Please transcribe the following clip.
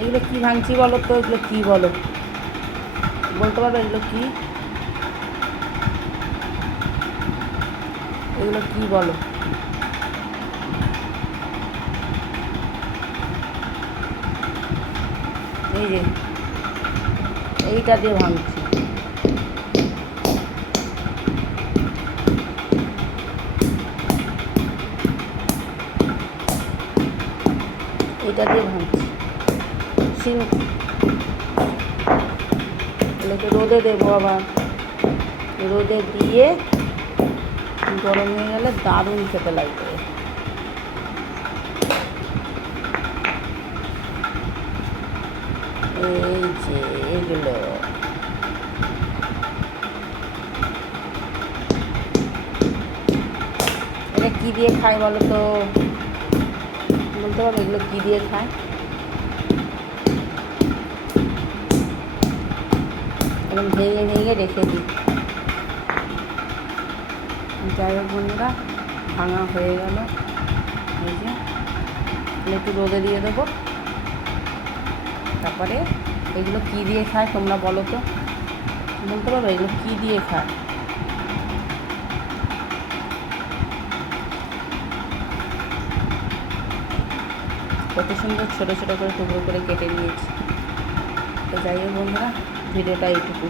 এগুলো কী ভাঙছি বলো তো? এগুলো কী বলো, বলতে পারবে এগুলো কী? এগুলো কী বলো? এই যে এইটা দিয়ে ভাঙছি। এইটা দিয়ে ভাঙছি। এগুলোকে রোদে দেবো, আবার রোদে দিয়ে গরম হয়ে গেলে দারুণ খেতে লাগবে। এই যে এগুলো এটা কী দিয়ে খায় বলো তো? বলতে পারবে এগুলো কী দিয়ে খায়? এবং ভেঙে ভেঙে রেখে দিই। যাই হোক বন্ধুরা, ভাঙা হয়ে গেল। এই যে একটু রোদে দিয়ে দেবো। তারপরে এগুলো কী দিয়ে খায় তোমরা বলো তো? বলতে পারো এগুলো কী দিয়ে খায়? কত সুন্দর ছোটো ছোটো করে টুকরো করে কেটে নিয়েছি। তো যাই হোক বন্ধুরা, ভিডিওটা এইটুকু।